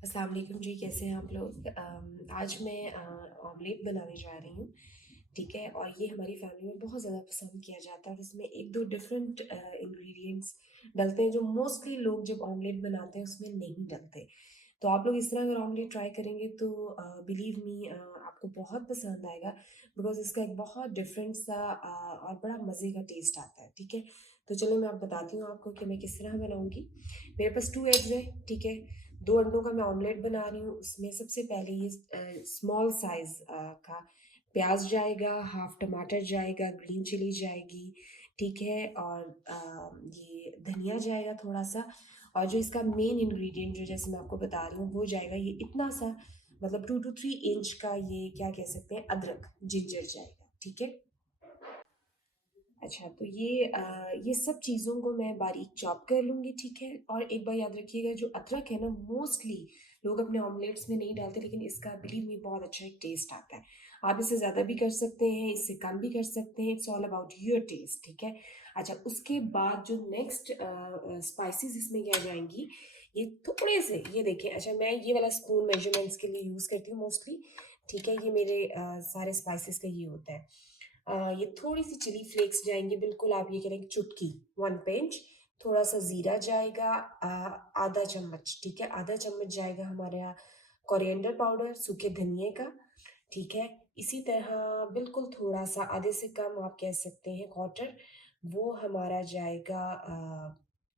अस्सलाम वालेकुम जी, कैसे हैं आप लोग। आज मैं ऑमलेट बनाने जा रही हूँ। ठीक है, और ये हमारी फैमिली में बहुत ज़्यादा पसंद किया जाता है और इसमें एक दो डिफरेंट इंग्रेडिएंट्स डलते हैं जो मोस्टली लोग जब ऑमलेट बनाते हैं उसमें नहीं डलते। तो आप लोग इस तरह अगर ऑमलेट ट्राई करेंगे तो बिलीव मी आपको बहुत पसंद आएगा, बिकॉज इसका एक बहुत डिफरेंट सा और बड़ा मज़े का टेस्ट आता है। ठीक है, तो चलो मैं आप बताती हूँ आपको कि मैं किस तरह बनाऊँगी। मेरे पास 2 एग्स है। ठीक है, 2 अंडों का मैं ऑमलेट बना रही हूँ। उसमें सबसे पहले ये स्मॉल साइज का प्याज जाएगा, हाफ टमाटर जाएगा, ग्रीन चिली जाएगी। ठीक है, और ये धनिया जाएगा थोड़ा सा। और जो इसका मेन इंग्रेडिएंट जो जैसे मैं आपको बता रही हूँ वो जाएगा ये इतना सा, मतलब 2 to 3 इंच का, ये क्या कह सकते हैं, अदरक, जिंजर जाएगा। ठीक है। अच्छा, तो ये सब चीज़ों को मैं बारीक चॉप कर लूँगी। ठीक है, और एक बार याद रखिएगा, जो अदरक है ना, मोस्टली लोग अपने ऑमलेट्स में नहीं डालते, लेकिन इसका बिलीव मी बहुत अच्छा एक टेस्ट आता है। आप इसे ज़्यादा भी कर सकते हैं, इससे कम भी कर सकते हैं, it's all about your taste. ठीक है। अच्छा, उसके बाद जो नेक्स्ट स्पाइसेस इसमें क्या जाएंगी, ये थोड़े से, ये देखिए। अच्छा, मैं ये वाला स्पून मेजरमेंट्स के लिए यूज़ करती हूँ मोस्टली। ठीक है, ये मेरे सारे स्पाइसेस का ये होता है। ये थोड़ी सी चिली फ्लेक्स जाएंगे, बिल्कुल आप ये करें चुटकी, 1 पिंच। थोड़ा सा जीरा जाएगा, आधा चम्मच। ठीक है, आधा चम्मच जाएगा हमारे यहाँ कोरिएंडर पाउडर, सूखे धनिए का। ठीक है, इसी तरह बिल्कुल थोड़ा सा, आधे से कम आप कह सकते हैं, क्वार्टर, वो हमारा जाएगा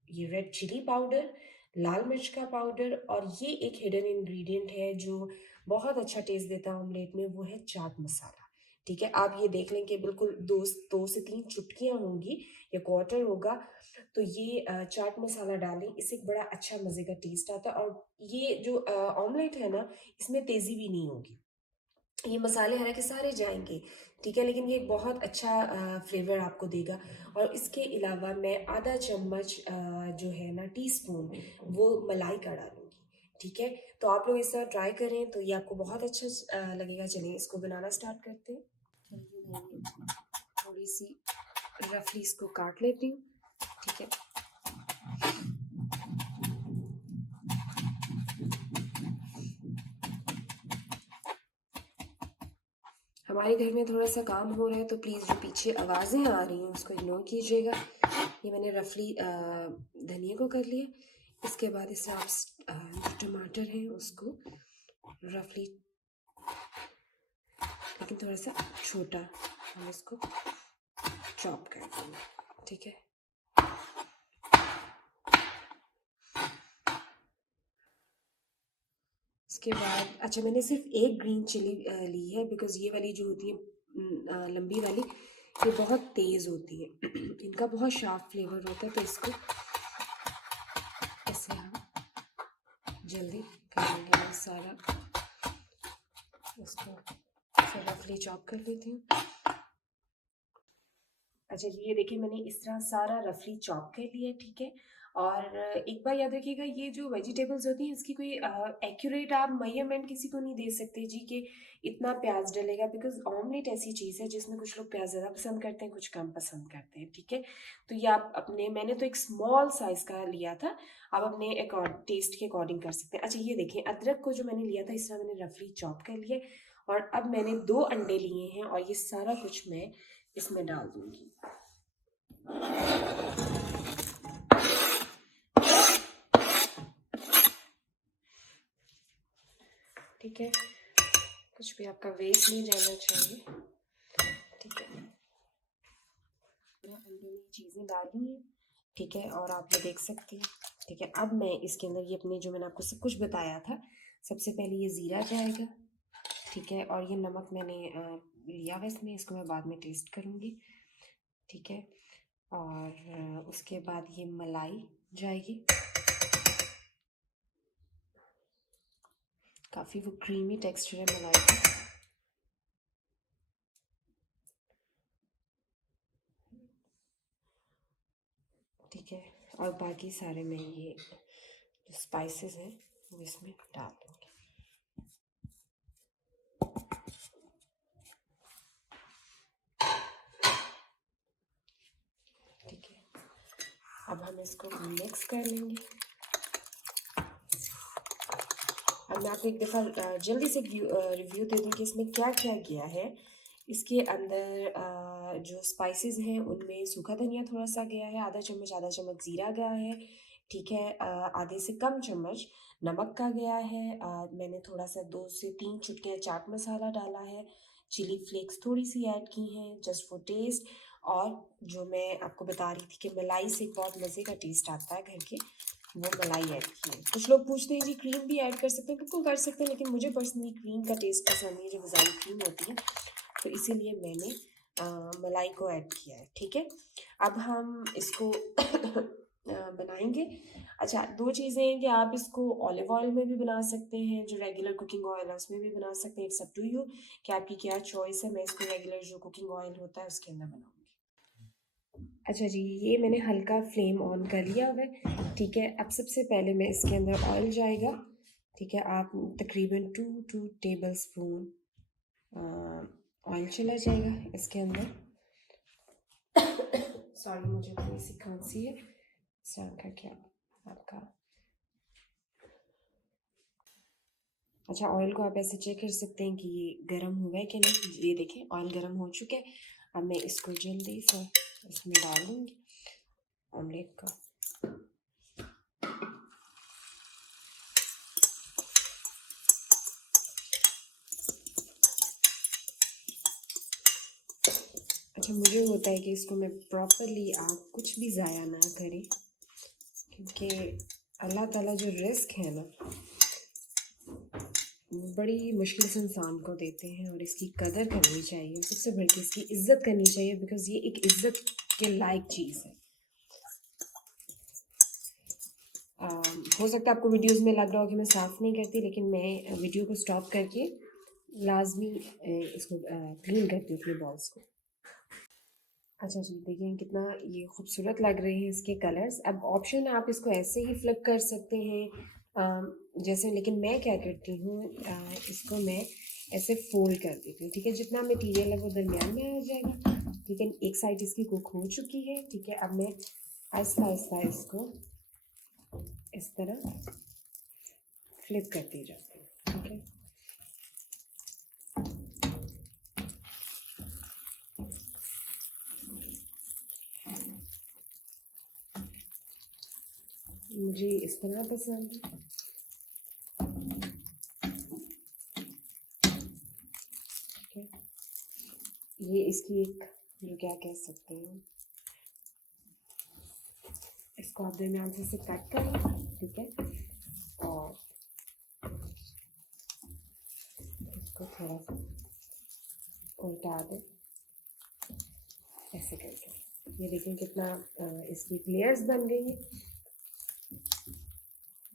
ये रेड चिली पाउडर, लाल मिर्च का पाउडर। और ये एक हिडन इंग्रेडिएंट है जो बहुत अच्छा टेस्ट देता है ऑमलेट में, वो है चाट मसाला। ठीक है, आप ये देख लें कि बिल्कुल 2 से 3 चुटकियां होंगी या क्वार्टर होगा। तो ये चाट मसाला डालें, इससे एक बड़ा अच्छा मज़े का टेस्ट आता है। और ये जो ऑमलेट है ना, इसमें तेज़ी भी नहीं होगी। ये मसाले हालांकि सारे जाएंगे, ठीक है, लेकिन ये एक बहुत अच्छा फ्लेवर आपको देगा। और इसके अलावा मैं आधा चम्मच जो है ना, टीस्पून, वो मलाई का डालूंगी। ठीक है, तो आप लोग इस तरह ट्राई करें तो ये आपको बहुत अच्छा लगेगा। चलिए इसको बनाना स्टार्ट करते हैं। चलिए मैं थोड़ी सी रफली इसको काट लेती हूँ। ठीक है। हमारे घर में थोड़ा सा काम हो रहा है, तो प्लीज़ जो पीछे आवाज़ें आ रही हैं उसको इग्नोर कीजिएगा। ये मैंने रफली धनिया को कर लिया। इसके बाद इसमें आप जो टमाटर हैं उसको रफली, लेकिन थोड़ा सा छोटा, हम इसको चॉप कर देंगे। ठीक है। इसके बाद अच्छा, मैंने सिर्फ एक ग्रीन चिली ली है, बिकॉज ये वाली जो होती है लंबी वाली, ये बहुत तेज़ होती है। इनका बहुत शार्प फ्लेवर होता है, तो इसको ऐसे हम जल्दी कर लेंगे। मैं सारा इसको ऐसे रफली चॉप कर लेती हूँ। अच्छा जी, ये देखिए मैंने इस तरह सारा रफली चॉप कर लिया है। ठीक है, और एक बार याद रखिएगा, ये जो वेजिटेबल्स होती हैं इसकी कोई एक्यूरेट आप मेजरमेंट किसी को नहीं दे सकते जी कि इतना प्याज डलेगा, बिकॉज ऑमलेट ऐसी चीज़ है जिसमें कुछ लोग प्याज ज़्यादा पसंद करते हैं, कुछ कम पसंद करते हैं। ठीक है, तो ये आप अपने, मैंने तो एक स्मॉल साइज़ का लिया था, आप अपने टेस्ट के अकॉर्डिंग कर सकते हैं। अच्छा, ये देखिए अदरक को जो मैंने लिया था इस तरह मैंने रफली चॉप कर लिया है। और अब मैंने 2 अंडे लिए हैं और ये सारा कुछ मैं इसमें डाल दूंगी। ठीक है, कुछ भी आपका वेस्ट नहीं जाना चाहिए। ठीक है, अंदर में चीज़ें डाली हैं। ठीक है, और आप ये देख सकती हैं। ठीक है, अब मैं इसके अंदर ये अपने, जो मैंने आपको सब कुछ बताया था, सबसे पहले ये ज़ीरा जाएगा। ठीक है, और ये नमक मैंने लिया हुआ इसमें, इसको मैं बाद में टेस्ट करूँगी। ठीक है, और उसके बाद ये मलाई जाएगी। काफ़ी वो क्रीमी टेक्सचर है मलाई का। ठीक है, और बाकी सारे मैं ये जो स्पाइसेस हैं वो इसमें डाल दूँगी। ठीक है, अब हम इसको मिक्स कर लेंगे। अब मैं आपको एक दफ़ा जल्दी से रिव्यू दे दूँ कि इसमें क्या-क्या गया है। इसके अंदर जो स्पाइसेस हैं उनमें सूखा धनिया थोड़ा-सा गया है, आधा चम्मच ज़ीरा गया है, ठीक है। आधे से कम चम्मच नमक का गया है। मैंने थोड़ा-सा 2 से 3 चुटकियाँ चाट मसाला डाला है, चिली फ्लेक्स थोड़ी-सी ऐड की हैं जस्ट फॉर टेस्ट। और जो मैं आपको बता रही थी कि मलाई से एक बहुत मज़े का टेस्ट आता है घर के, वो मलाई ऐड की है। कुछ लोग पूछते हैं जी क्रीम भी ऐड कर सकते हैं, बिल्कुल कर सकते हैं, लेकिन मुझे पर्सनली क्रीम का टेस्ट पसंद नहीं है, जो विदाउट क्रीम होती है, तो इसीलिए मैंने मलाई को ऐड किया है, ठीक है। अब हम इसको बनाएंगे। अच्छा, 2 चीज़ें हैं कि आप इसको ऑलिव ऑयल में भी बना सकते हैं, जो रेगुलर कुकिंग ऑयल है उसमें भी बना सकते हैं, इट्स अप टू यू कि आपकी क्या चॉइस है। मैं इसको रेगुलर जो कुकिंग ऑयल होता है उसके अंदर बनाऊँगी। अच्छा जी, ये मैंने हल्का फ्लेम ऑन कर लिया हुआ है, ठीक है। अब सबसे पहले मैं इसके अंदर ऑयल जाएगा, ठीक है। आप तकरीबन 2 टेबल स्पून ऑयल चला जाएगा इसके अंदर। सॉरी, मुझे थोड़ी सी खांसी है, इस करके आपका। अच्छा, ऑयल को आप ऐसे चेक कर सकते हैं कि ये गर्म हुआ है कि नहीं। ये देखें, ऑयल गर्म हो चुके हैं। अब मैं इसको जल्दी से इसमें डाल दूँगी ऑमलेट को। अच्छा, मुझे होता है कि इसको मैं प्रॉपरली आप कुछ भी ज़ाया ना करें, क्योंकि अल्लाह ताला जो रिस्क है ना, बड़ी मुश्किल से इंसान को देते हैं, और इसकी कदर करनी चाहिए, और सबसे बढ़ के इसकी इज़्ज़त करनी चाहिए, बिकॉज़ ये एक इज़्ज़त के लायक चीज़ है। हो सकता है आपको वीडियोस में लग रहा हो कि मैं साफ़ नहीं करती, लेकिन मैं वीडियो को स्टॉप करके लाजमी इसको क्लीन करती हूँ अपने बॉल्स को। अच्छा जी, देखिए कितना ये खूबसूरत लग रहे हैं इसके कलर्स। अब ऑप्शन आप इसको ऐसे ही फ्लिप कर सकते हैं, जैसे, लेकिन मैं क्या करती हूँ, इसको मैं ऐसे फोल्ड कर देती हूँ, ठीक है। जितना मटीरियल है वो दरमियान में आ जाएगा, ठीक है। एक साइड इसकी कुक हो चुकी है, ठीक है। अब मैं आहिस्ता आहिस्ता इसको इस तरह फ्लिप करती जाती हूँ, ठीक है। मुझे इस तरह पसंद है, ठीक है। ये इसकी एक, जो क्या कह सकते हैं, इसको आप दरमियान से कट करें, ठीक है। और इसको थोड़ा सा उल्टा दें ऐसे करके। ये देखें कितना इसकी लेयर्स बन गई है,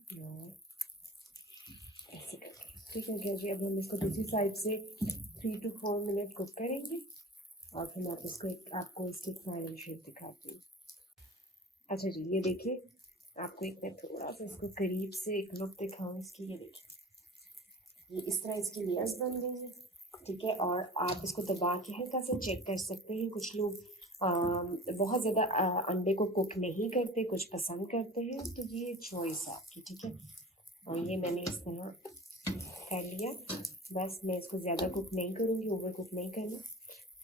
और ऐसे करके, ठीक है। जी, अब हम इसको दूसरी साइड से 3 to 4 मिनट कुक करेंगे, और फिर मैं आपको इसकी फाइनल शेप दिखाती हूँ। अच्छा जी, ये देखिए, आपको एक मैं थोड़ा सा इसको करीब से एक लुक दिखाऊँ इसकी। ये देखिए, ये इस तरह इसकी लेयर्स बन गई हैं, ठीक है। और आप इसको दबा के हल्का सा चेक कर सकते हैं। कुछ लोग बहुत ज़्यादा अंडे को कुक नहीं करते, कुछ पसंद करते हैं, तो ये चॉइस है आपकी, ठीक है। और ये मैंने इस तरह कर लिया। बस मैं इसको ज़्यादा कुक नहीं करूँगी, ओवर कुक नहीं करना,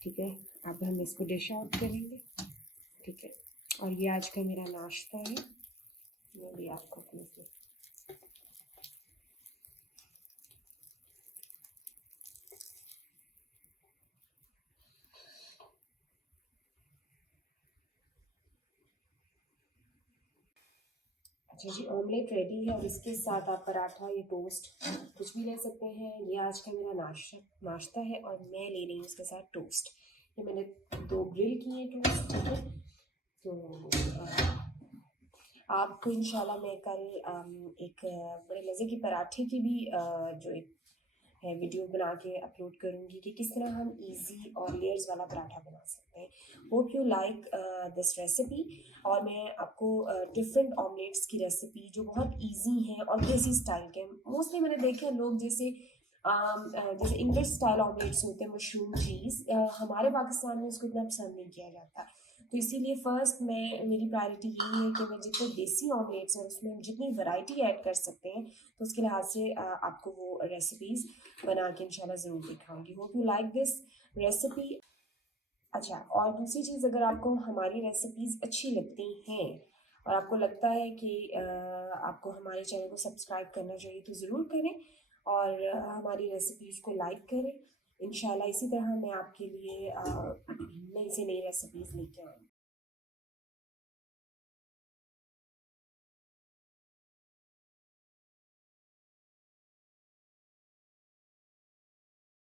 ठीक है। अब हम इसको डिश आउट करेंगे, ठीक है। और ये आज का मेरा नाश्ता है, मैं भी आपको अपने से। अच्छा जी, ऑमलेट रेडी है, और इसके साथ आप पराठा या टोस्ट कुछ भी ले सकते हैं। ये आज का मेरा नाश्ता है, और मैं ले रही हूँ इसके साथ टोस्ट। ये मैंने 2 ग्रिल किए टोस्ट, ठीक है। तो आपको इंशाल्लाह मैं कल एक बड़े मज़े की पराठे की भी जो एक है वीडियो बना के अपलोड करूँगी कि किस तरह हम इजी और लेयर्स वाला पराठा बना सकते हैं। Hope you like this recipe. और मैं आपको डिफरेंट ऑमलेट्स की रेसिपी जो बहुत इजी हैं और देसी स्टाइल के, मोस्टली मैंने देखे हैं लोग जैसे इंग्लिश स्टाइल ऑमलेट्स होते हैं, मशरूम चीज़, हमारे पाकिस्तान में इसको इतना पसंद नहीं किया जाता। तो इसीलिए फ़र्स्ट मैं मेरी प्रायोरिटी यही है कि मैं जितने देसी ऑमलेट्स हैं उसमें हम जितनी वैरायटी ऐड कर सकते हैं, तो उसके लिहाज से आपको वो रेसिपीज़ बना के इंशाल्लाह ज़रूर दिखाऊँगी। Hope you like this recipe. अच्छा, और दूसरी चीज़, अगर आपको हमारी रेसिपीज़ अच्छी लगती हैं और आपको लगता है कि आपको हमारे चैनल को सब्सक्राइब करना चाहिए, तो ज़रूर करें और हमारी रेसिपीज़ को लाइक करें। इंशाल्लाह इसी तरह मैं आपके लिए नई से नई रेसिपीज़ लेके आऊँगी।